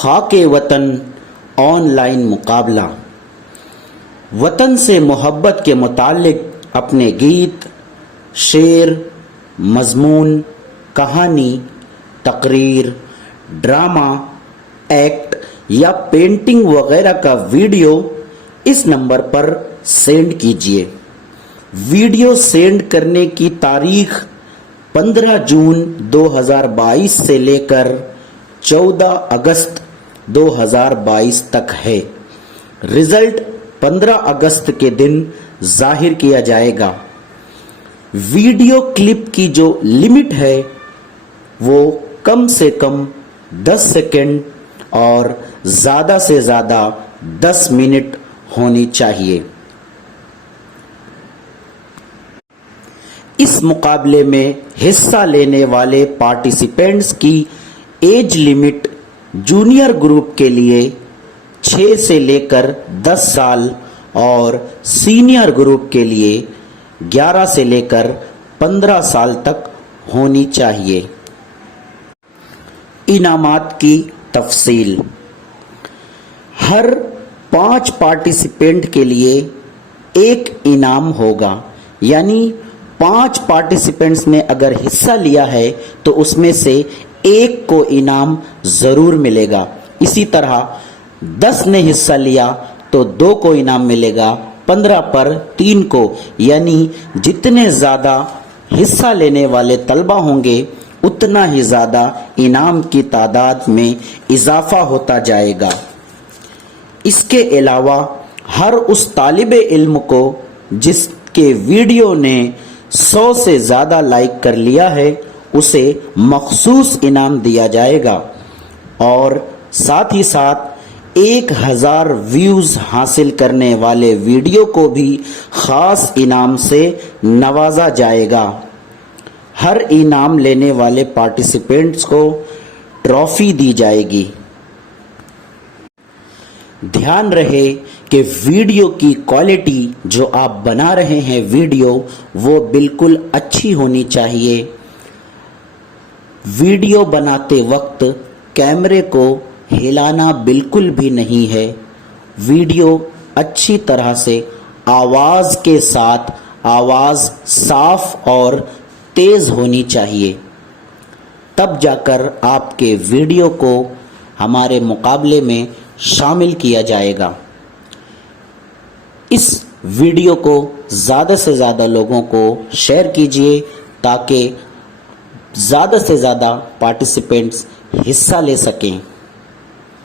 خاک وطن on line مقابلہ وطن سے محبت کے متعلق اپنے گیت، شعر، مضمون، کہانی، تقریر، ڈرامہ، ایکٹ یا پینٹنگ وغیرہ کا ویڈیو اس نمبر پر سینڈ کیجیے۔ ویڈیو سینڈ کرنے کی تاریخ 15 جون 2022 سے لے کر 14 اگست 2022 تک ہے۔ رزلٹ 15 اگست کے دن ظاہر کیا جائے گا۔ ویڈیو کلپ کی جو لمٹ ہے وہ کم سے کم 10 سیکنڈ اور زیادہ سے زیادہ 10 منٹ ہونی چاہیے۔ اس مقابلے میں حصہ لینے والے پارٹیسپینٹس کی ایج لمٹ جونیئر گروپ کے لیے 6 سے لے کر 10 سال اور سینئر گروپ کے لیے 11 سے لے کر 15 سال تک ہونی چاہیے۔ انعامات کی تفصیل: ہر 5 پارٹیسپینٹ کے لیے ایک انعام ہوگا، یعنی 5 پارٹیسپینٹس نے اگر حصہ لیا ہے تو اس میں سے ایک کو انعام ضرور ملے گا۔ اسی طرح 10 نے حصہ لیا تو 2 کو انعام ملے گا، 15 پر 3 کو، یعنی جتنے زیادہ حصہ لینے والے طلبہ ہوں گے اتنا ہی زیادہ انعام کی تعداد میں اضافہ ہوتا جائے گا۔ اس کے علاوہ ہر اس طالب علم کو جس کے ویڈیو نے 100 سے زیادہ لائک کر لیا ہے اسے مخصوص انعام دیا جائے گا، اور ساتھ ہی ساتھ 1000 ویوز حاصل کرنے والے ویڈیو کو بھی خاص انعام سے نوازا جائے گا۔ ہر انعام لینے والے پارٹیسپینٹس کو ٹرافی دی جائے گی۔ دھیان رہے کہ ویڈیو کی کوالٹی جو آپ بنا رہے ہیں ویڈیو وہ بالکل اچھی ہونی چاہیے۔ ویڈیو بناتے وقت کیمرے کو ہلانا بالکل بھی نہیں ہے۔ ویڈیو اچھی طرح سے آواز کے ساتھ آواز صاف اور تیز ہونی چاہیے، تب جا کر آپ کے ویڈیو کو ہمارے مقابلے میں شامل کیا جائے گا۔ اس ویڈیو کو زیادہ سے زیادہ لوگوں کو شیئر کیجیے تاکہ زیادہ سے زیادہ پارٹیسپینٹس حصہ لے سکیں۔